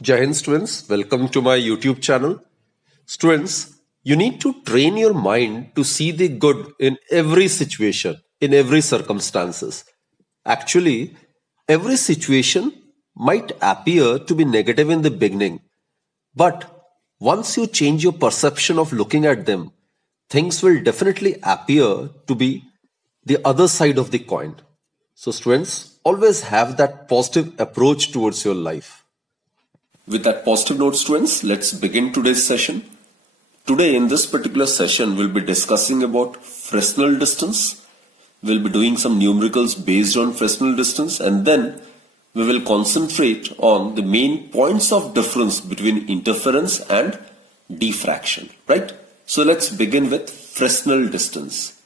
Jai Hind students, welcome to my YouTube channel. Students, you need to train your mind to see the good in every situation, in every circumstances. Actually, every situation might appear to be negative in the beginning, but once you change your perception of looking at them, things will definitely appear to be the other side of the coin. So students, always have that positive approach towards your life. With that positive note, students, let's begin today's session. Today in this particular session, we'll be discussing about Fresnel distance. We'll be doing some numericals based on Fresnel distance, and then we will concentrate on the main points of difference between interference and diffraction, right? So let's begin with Fresnel distance.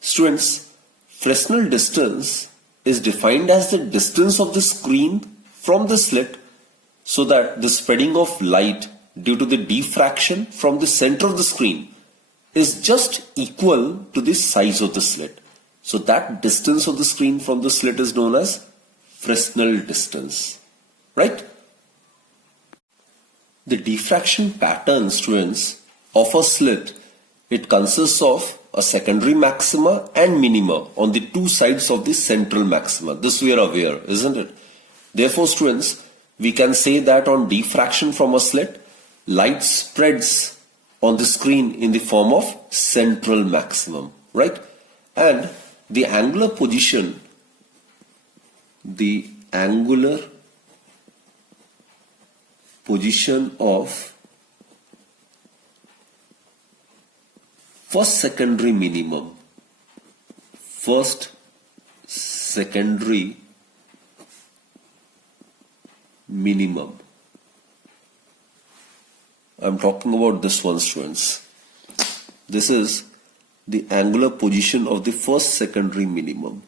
Students, Fresnel distance is defined as the distance of the screen from the slit so that the spreading of light due to the diffraction from the center of the screen is just equal to the size of the slit. So that distance of the screen from the slit is known as Fresnel distance, right? The diffraction pattern, students, of a slit, it consists of a secondary maxima and minima on the two sides of the central maxima. This we are aware, isn't it? Therefore, students, we can say that on diffraction from a slit, light spreads on the screen in the form of central maximum, right? And the angular position of first secondary minimum. I'm talking about this one, students. This is the angular position of the first secondary minimum.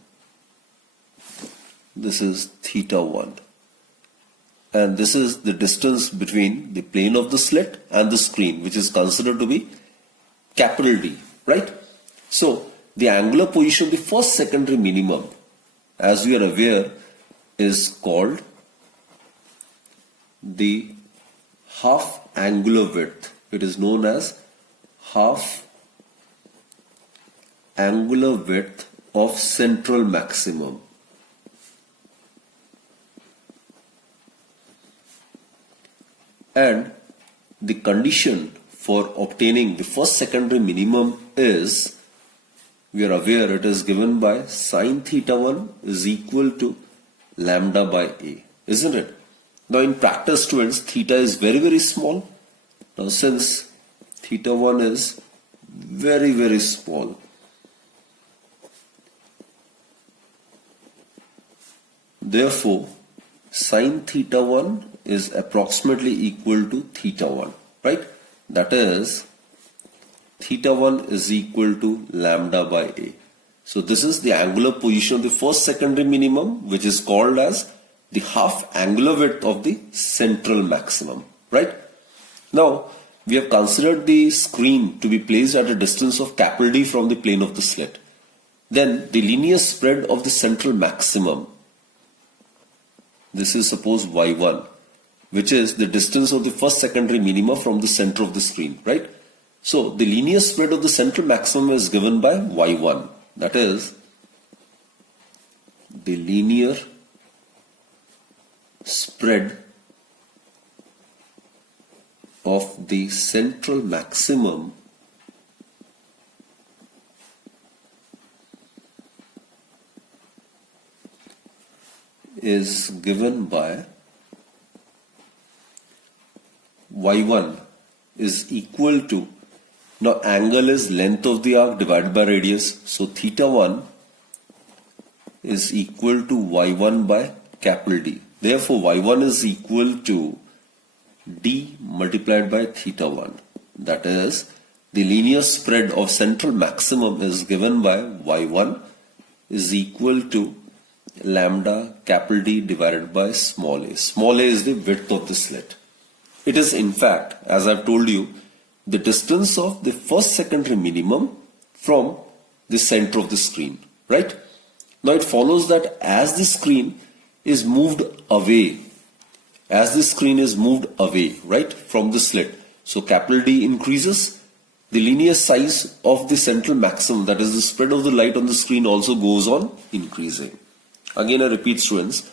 This is theta 1. And this is the distance between the plane of the slit and the screen, which is considered to be capital D, right? So, the angular position of the first secondary minimum, as we are aware, is called the half angular width. It is known as half angular width of central maximum. And the condition for obtaining the first secondary minimum is, we are aware, it is given by sine theta 1 is equal to lambda by a, isn't it? Now in practice, students, theta is very, very small. Now since theta 1 is very, very small, therefore sine theta 1 is approximately equal to theta 1, right? That is, theta 1 is equal to lambda by a. So this is the angular position of the first secondary minimum, which is called as the half angular width of the central maximum, right? Now, we have considered the screen to be placed at a distance of capital D from the plane of the slit. Then, the linear spread of the central maximum, this is suppose y1, which is the distance of the first secondary minima from the center of the screen, right? So, the linear spread of the central maximum is given by y1. That is, the linear spread of the central maximum is given by y1 is equal to, now angle is length of the arc divided by radius, so theta 1 is equal to y1 by capital D. Therefore, y1 is equal to d multiplied by theta 1. That is, the linear spread of central maximum is given by y1 is equal to lambda capital D divided by small a. Small a is the width of the slit. It is in fact, as I've told you, the distance of the first secondary minimum from the center of the screen, right? Now it follows that as the screen is moved away as the screen is moved away, right, from the slit. So capital D increases. The linear size of the central maximum, that is the spread of the light on the screen, also goes on increasing. Again, I repeat, students,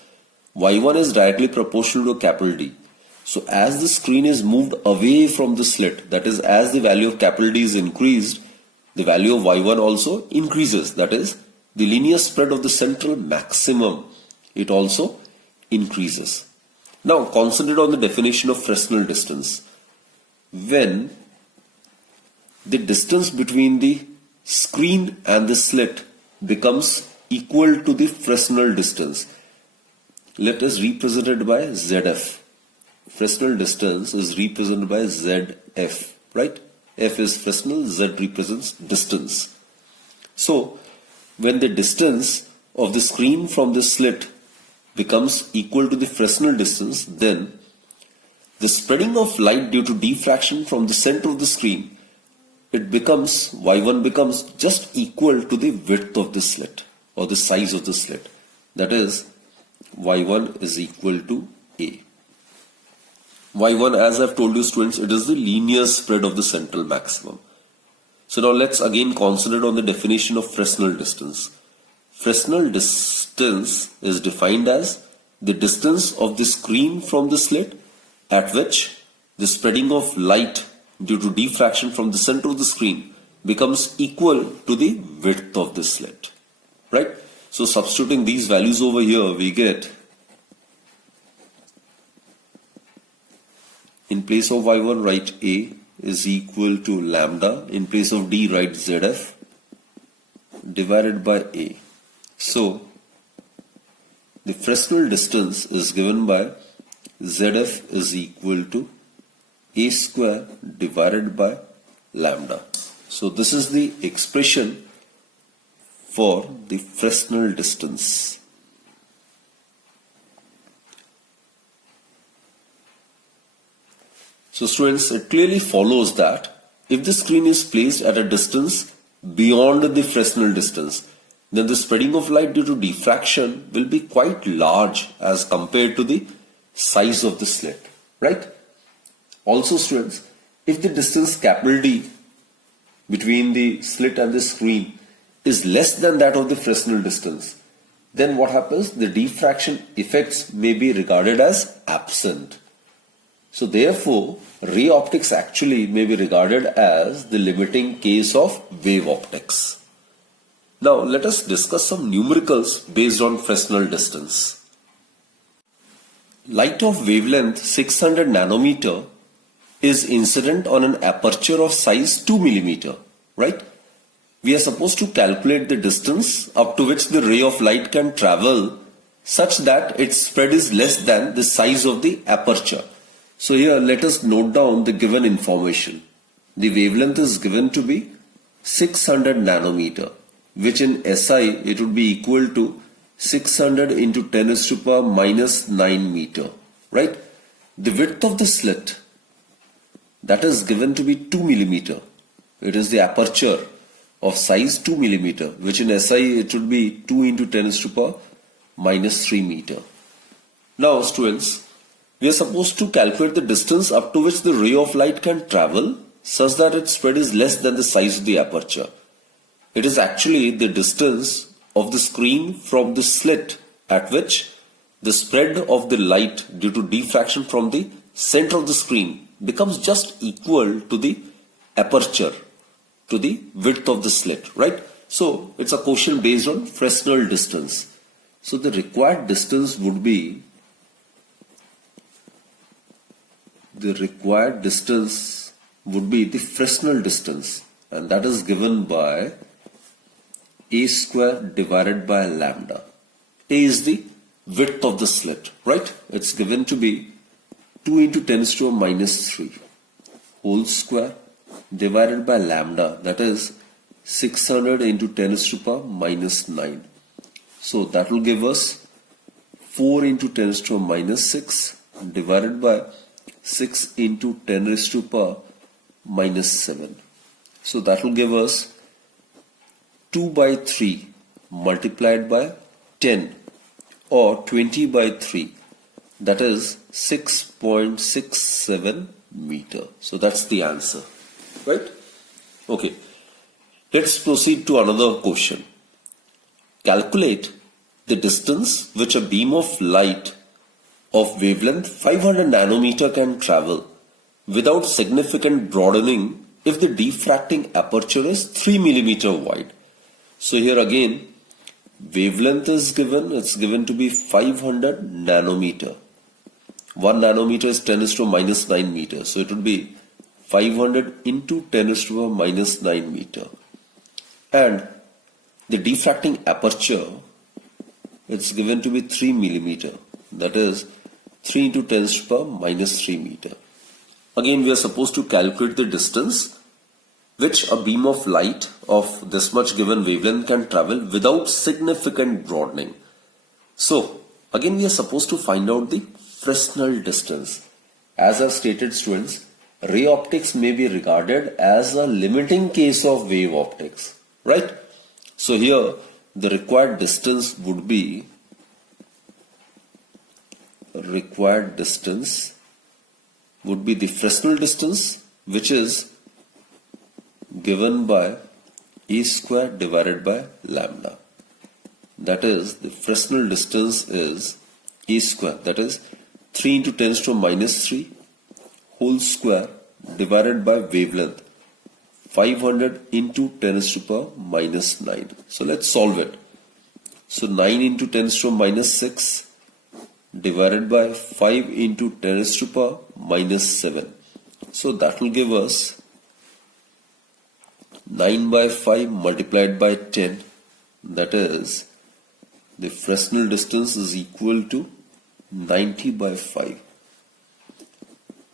Y1 is directly proportional to capital D. So as the screen is moved away from the slit, that is, as the value of capital D is increased, the value of Y1 also increases. That is, the linear spread of the central maximum, it also increases. Now concentrate on the definition of Fresnel distance. When the distance between the screen and the slit becomes equal to the Fresnel distance, let us represent it by ZF. Fresnel distance is represented by ZF, right? F is Fresnel, Z represents distance. So when the distance of the screen from the slit becomes equal to the Fresnel distance, then the spreading of light due to diffraction from the center of the screen, Y1 becomes just equal to the width of the slit or the size of the slit. That is, Y1 is equal to A. Y1, as I've told you, students, it is the linear spread of the central maximum. So now let's again concentrate on the definition of Fresnel distance. Fresnel distance is defined as the distance of the screen from the slit at which the spreading of light due to diffraction from the center of the screen becomes equal to the width of the slit, right? So substituting these values over here, we get, in place of Y1, write A is equal to lambda. In place of D, write ZF divided by A. So the Fresnel distance is given by ZF is equal to A square divided by lambda. So this is the expression for the Fresnel distance. So students, it clearly follows that if the screen is placed at a distance beyond the Fresnel distance, then the spreading of light due to diffraction will be quite large as compared to the size of the slit, right? Also students, if the distance capital D between the slit and the screen is less than that of the Fresnel distance, then what happens? The diffraction effects may be regarded as absent. So therefore, ray optics actually may be regarded as the limiting case of wave optics. Now let us discuss some numericals based on Fresnel distance. Light of wavelength 600 nanometer is incident on an aperture of size 2 millimeter, right? We are supposed to calculate the distance up to which the ray of light can travel such that its spread is less than the size of the aperture. So here let us note down the given information. The wavelength is given to be 600 nanometer, which in SI it would be equal to 600 into 10 raised to power minus 9 meter, right? The width of the slit, that is given to be 2 millimeter. It is the aperture of size 2 millimeter, which in SI it would be 2 into 10 raised to power minus 3 meter. Now students, we are supposed to calculate the distance up to which the ray of light can travel such that its spread is less than the size of the aperture. It is actually the distance of the screen from the slit at which the spread of the light due to diffraction from the center of the screen becomes just equal to the aperture, to the width of the slit, right? So it's a question based on Fresnel distance. So the required distance would be the Fresnel distance, and that is given by A square divided by lambda. A is the width of the slit, right? It's given to be 2 into 10 raised to a minus 3 whole square divided by lambda, that is 600 into 10 raised to power minus 9. So that will give us 4 into 10 raised to a minus 6 divided by 6 into 10 raised to power minus 7. So that will give us 2 by 3 multiplied by 10 or 20 by 3 That is 6.67 meter. So that's the answer, right? Okay. Let's proceed to another question. Calculate the distance which a beam of light of wavelength 500 nanometer can travel without significant broadening if the diffracting aperture is 3 millimeter wide. So here again, wavelength is given, it's given to be 500 nanometer. 1 nanometer is 10 to minus 9 meters. So it would be 500 into 10 to minus 9 meter. And the diffracting aperture, it's given to be 3 millimeter. That is 3 into 10 to the minus 3 meter. Again, we are supposed to calculate the distance which a beam of light of this much given wavelength can travel without significant broadening. So, again we are supposed to find out the Fresnel distance. As I've stated, students, ray optics may be regarded as a limiting case of wave optics, right? So here the required distance would be the Fresnel distance, which is given by E square divided by lambda. That is, the Fresnel distance is E square, that is 3 into 10 to minus 3 whole square divided by wavelength 500 into 10 to the minus 9. So let's solve it. So 9 into 10 to minus 6 divided by 5 into 10 to the minus 7. So that will give us 9 by 5 multiplied by 10. That is, the Fresnel distance is equal to 90 by 5,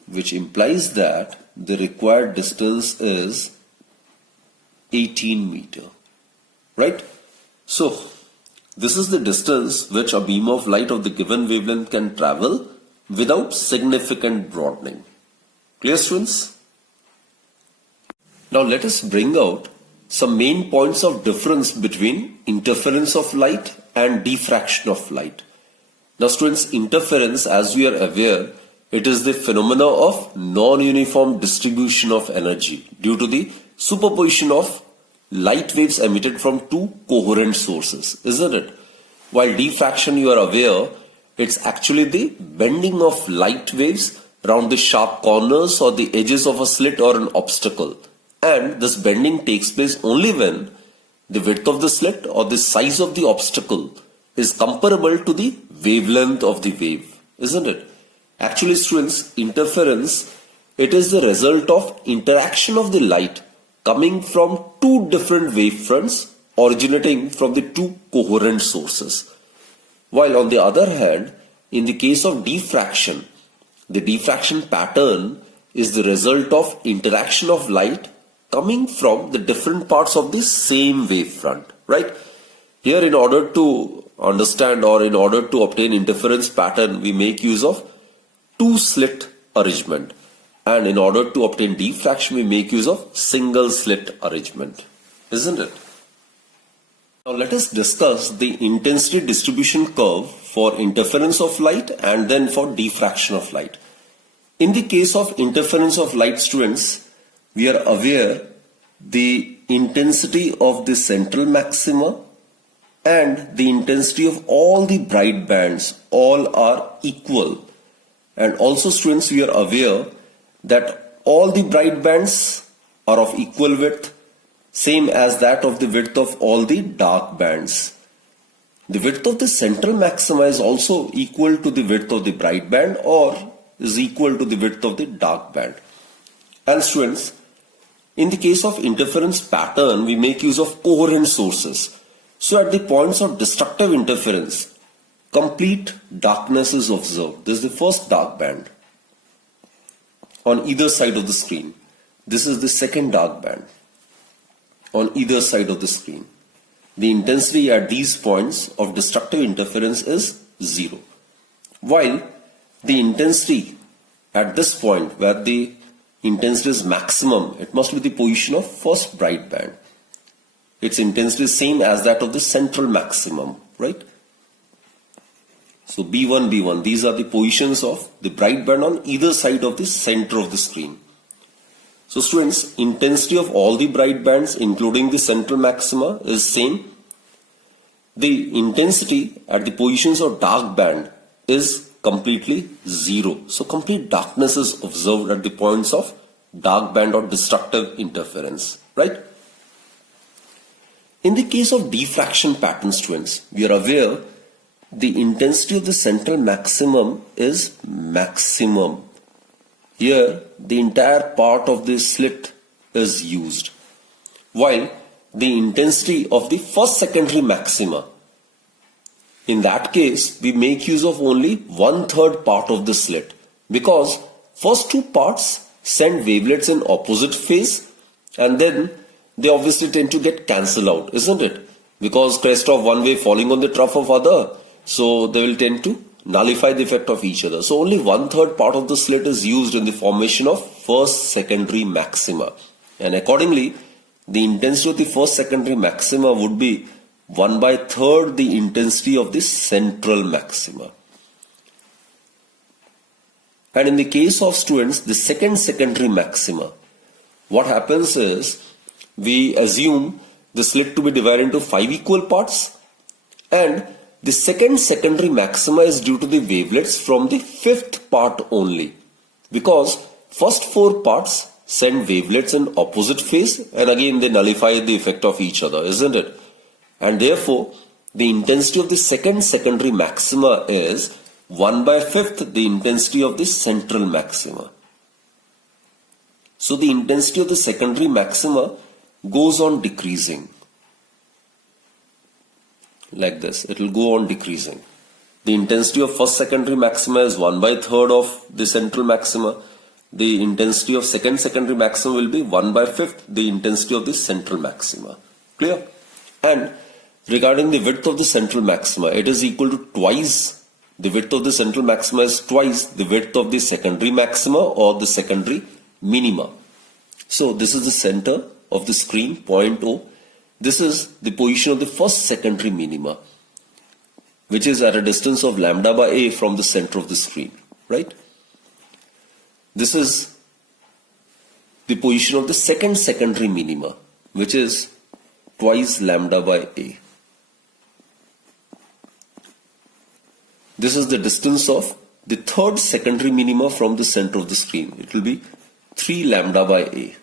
which implies that the required distance is 18 meter, right? So this is the distance which a beam of light of the given wavelength can travel without significant broadening. Clear, students? Now let us bring out some main points of difference between interference of light and diffraction of light. Now students, interference, as we are aware, it is the phenomena of non-uniform distribution of energy due to the superposition of light waves emitted from two coherent sources, isn't it? While diffraction, you are aware, it's actually the bending of light waves around the sharp corners or the edges of a slit or an obstacle. And this bending takes place only when the width of the slit or the size of the obstacle is comparable to the wavelength of the wave, isn't it? Actually, students, interference, it is the result of interaction of the light coming from two different wavefronts originating from the two coherent sources. While on the other hand, in the case of diffraction, the diffraction pattern is the result of interaction of light coming from the different parts of the same wavefront, right? Here, in order to understand or in order to obtain interference pattern, we make use of two slit arrangement. And in order to obtain diffraction, we make use of single slit arrangement, isn't it? Now let us discuss the intensity distribution curve for interference of light and then for diffraction of light. In the case of interference of light, students, we are aware the intensity of the central maxima and the intensity of all the bright bands all are equal. And also, students, we are aware that all the bright bands are of equal width, same as that of the width of all the dark bands. The width of the central maxima is also equal to the width of the bright band or is equal to the width of the dark band. And students, in the case of interference pattern, we make use of coherent sources. So at the points of destructive interference, complete darkness is observed. This is the first dark band on either side of the screen. This is the second dark band on either side of the screen. The intensity at these points of destructive interference is 0. While the intensity at this point where the intensity is maximum, it must be the position of first bright band. Its intensity is same as that of the central maximum, right? So B1, B1, these are the positions of the bright band on either side of the center of the screen. So students, intensity of all the bright bands including the central maxima is same. The intensity at the positions of dark band is completely zero. So complete darkness is observed at the points of dark band or destructive interference, right? In the case of diffraction pattern, students, we are aware the intensity of the central maximum is maximum. Here, the entire part of the slit is used, while the intensity of the first secondary maxima, in that case, we make use of only 1/3 part of the slit, because first two parts send wavelets in opposite phase and then they obviously tend to get cancelled out, isn't it? Because crest of one wave falling on the trough of other, so they will tend to nullify the effect of each other. So only 1/3 part of the slit is used in the formation of first secondary maxima, and accordingly the intensity of the first secondary maxima would be 1/3 the intensity of the central maxima. And in the case of students, the second secondary maxima, what happens is we assume the slit to be divided into 5 equal parts, and the second secondary maxima is due to the wavelets from the 5th part only, because first 4 parts send wavelets in opposite phase and again they nullify the effect of each other, isn't it? And therefore the intensity of the second secondary maxima is 1/5 the intensity of the central maxima. So the intensity of the secondary maxima goes on decreasing. Like this, it will go on decreasing. The intensity of first secondary maxima is 1/3 of the central maxima. The intensity of second secondary maxima will be 1/5 the intensity of the central maxima. Clear? And regarding the width of the central maxima, it is equal to twice. The width of the central maxima is twice the width of the secondary maxima or the secondary minima. So this is the center of the screen, point O. This is the position of the first secondary minima, which is at a distance of lambda by A from the center of the screen, right? This is the position of the second secondary minima, which is twice lambda by A. This is the distance of the third secondary minima from the center of the screen. It will be 3 lambda by A.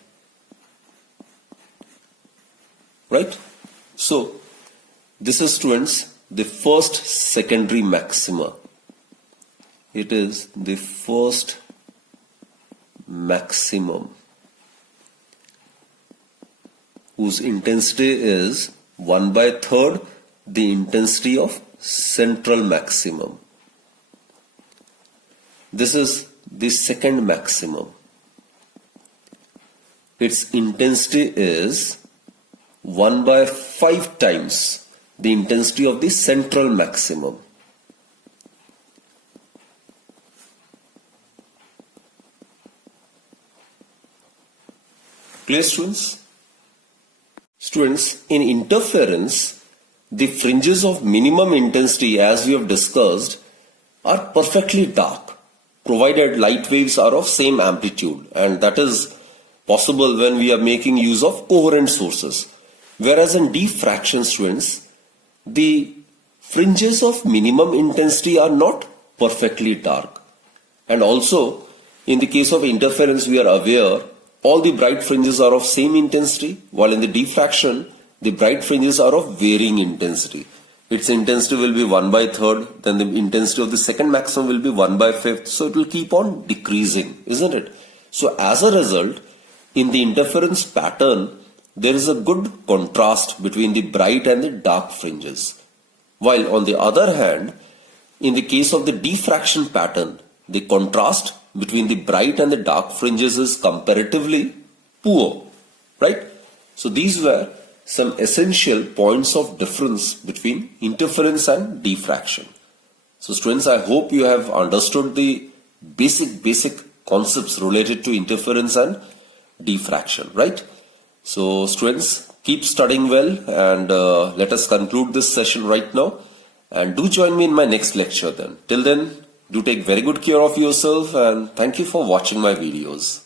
Right? So, this is, students, the first secondary maxima. It is the first maximum whose intensity is 1/3 the intensity of central maximum. This is the second maximum. Its intensity is 1/5 times the intensity of the central maximum. Clear, students? Students, in interference, the fringes of minimum intensity, as we have discussed, are perfectly dark, provided light waves are of same amplitude, and that is possible when we are making use of coherent sources. Whereas in diffraction, students, the fringes of minimum intensity are not perfectly dark. And also, in the case of interference, we are aware all the bright fringes are of same intensity, while in the diffraction, the bright fringes are of varying intensity. Its intensity will be 1/3, then the intensity of the second maximum will be 1/5, so it will keep on decreasing, isn't it? So as a result, in the interference pattern, there is a good contrast between the bright and the dark fringes. While on the other hand, in the case of the diffraction pattern, the contrast between the bright and the dark fringes is comparatively poor, right? So these were some essential points of difference between interference and diffraction. So students, I hope you have understood the basic concepts related to interference and diffraction, right? So students, keep studying well, and let us conclude this session right now. And do join me in my next lecture then. Till then, do take very good care of yourself and thank you for watching my videos.